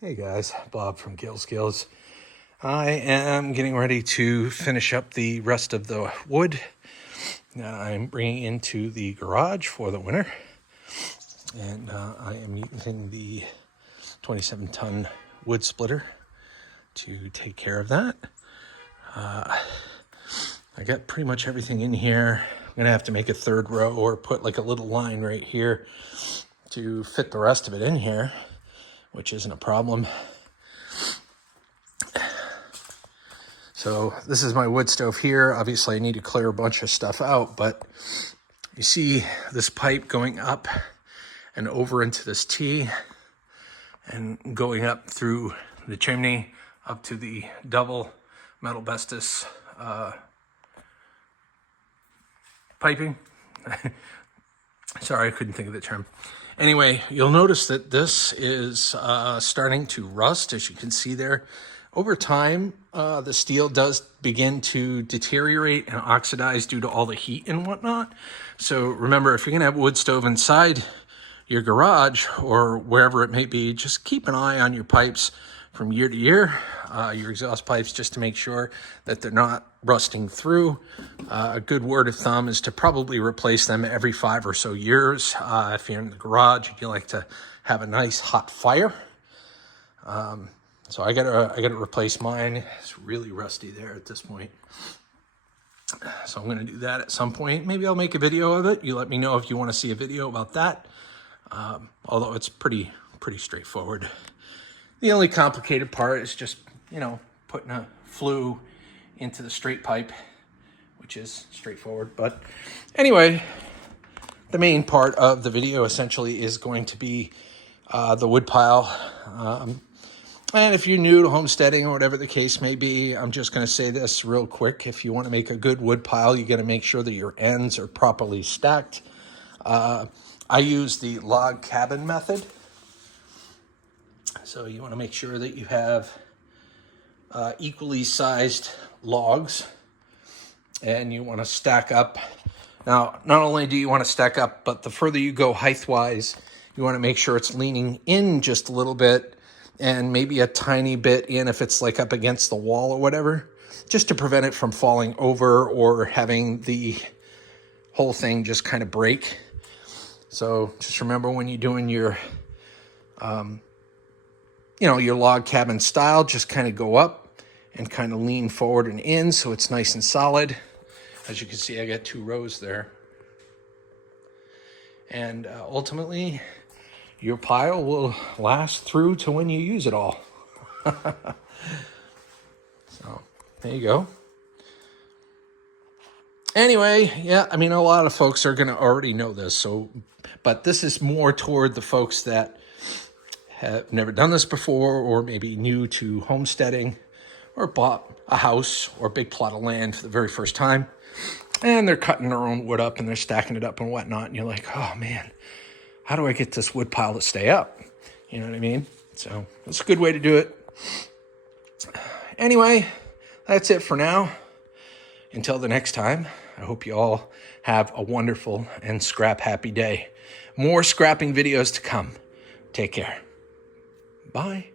Hey guys, Bob from Gill Skills. I am getting ready to finish up the rest of the wood that I'm bringing into the garage for the winter. And I am using the 27-ton wood splitter to take care of that. I got pretty much everything in here. I'm going to have to make a third row or put like a little line right here to fit the rest of it in here, which isn't a problem. So this is my wood stove here. Obviously I need to clear a bunch of stuff out, but you see this pipe going up and over into this T and going up through the chimney up to the double metal asbestos piping. Sorry, I couldn't think of the term. Anyway, you'll notice that this is starting to rust, as you can see there. Over time, the steel does begin to deteriorate and oxidize due to all the heat and whatnot. So remember, if you're going to have a wood stove inside your garage or wherever it may be, just keep an eye on your pipes from year to year, your exhaust pipes, just to make sure that they're not rusting through. A good word of thumb is to probably replace them every 5 or so years. If you're in the garage and you like to have a nice hot fire. So I gotta replace mine. It's really rusty there at this point. So I'm gonna do that at some point. Maybe I'll make a video of it. You let me know if you want to see a video about that. Although it's pretty straightforward. The only complicated part is just, putting a flue into the straight pipe, which is straightforward. But anyway, the main part of the video essentially is going to be the wood pile. And if you're new to homesteading or whatever the case may be, I'm just going to say this real quick. If you want to make a good wood pile, you got to make sure that your ends are properly stacked. I use the log cabin method. So you want to make sure that you have equally sized logs, and you want to stack up. Now, not only do you want to stack up, but the further you go height-wise, you want to make sure it's leaning in just a little bit, and maybe a tiny bit in if it's like up against the wall or whatever, just to prevent it from falling over or having the whole thing just kind of break. So just remember, when you're doing your, your log cabin style, just kind of go up and kind of lean forward and in so it's nice and solid. As you can see, I got 2 rows there. And ultimately, your pile will last through to when you use it all. So there you go. Anyway, yeah, I mean, a lot of folks are going to already know this. But this is more toward the folks that have never done this before, or maybe new to homesteading, or bought a house or a big plot of land for the very first time. And they're cutting their own wood up and they're stacking it up and whatnot. And you're like, oh man, how do I get this wood pile to stay up? You know what I mean? So that's a good way to do it. Anyway, that's it for now. Until the next time, I hope you all have a wonderful and scrap happy day. More scrapping videos to come. Take care. Bye.